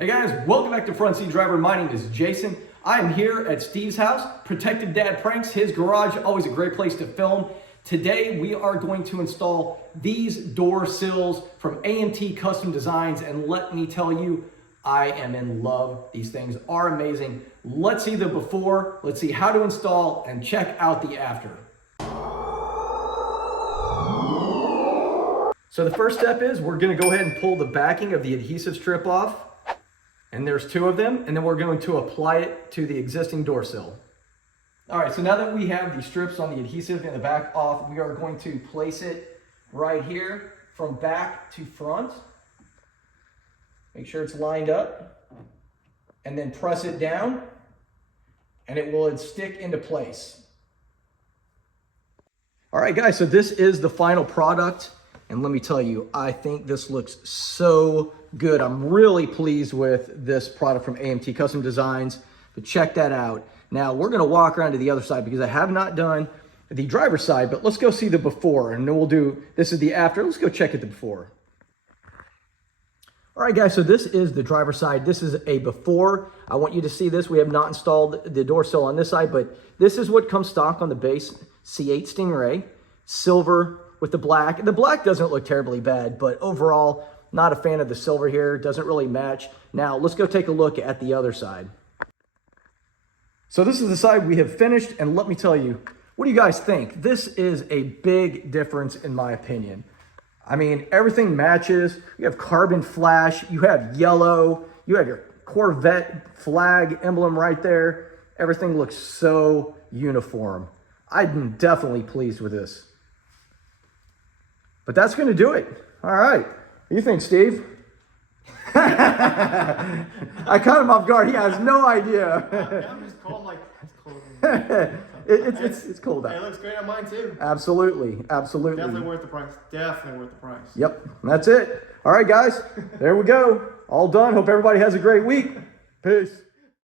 Hey guys, welcome back to Front Seat Driver. My name is Jason. I am here at Steve's house, Protected Dad Pranks, his garage, always a great place to film. Today we are going to install these door sills from AMT Custom Designs, and let me tell you, I am in love. These things are amazing. Let's see the before, let's see how to install, and check out the after. So the first step is we're going to go ahead and pull the backing of the adhesive strip off. And there's two of them, and then we're going to apply it to the existing door sill. All right, so now that we have the strips on the adhesive in the back off, we are going to place it right here from back to front. Make sure it's lined up, and then press it down, and it will stick into place. All right, guys, so this is the final product. And let me tell you, I think this looks so good. I'm really pleased with this product from AMT Custom Designs, but check that out. Now we're gonna walk around to the other side because I have not done the driver's side, but let's go see the before, and then we'll do, this is the after. Let's go check it the before. All right, guys, so this is the driver's side. This is a before. I want you to see this. We have not installed the door sill on this side, but this is what comes stock on the base C8 Stingray, silver with the black. The black doesn't look terribly bad, but overall, not a fan of the silver here. Doesn't really match. Now, let's go take a look at the other side. So this is the side we have finished, and let me tell you, what do you guys think? This is a big difference in my opinion. I mean, everything matches. You have carbon flash, you have yellow, you have your Corvette flag emblem right there. Everything looks so uniform. I'm definitely pleased with this. But that's going to do it. All right. What do you think, Steve? I caught him off guard. He has no idea. I'm just cold, like, it's cold. It's cold out. It looks great on mine, too. Absolutely. Absolutely. Definitely worth the price. Definitely worth the price. Yep. That's it. All right, guys. There we go. All done. Hope everybody has a great week. Peace.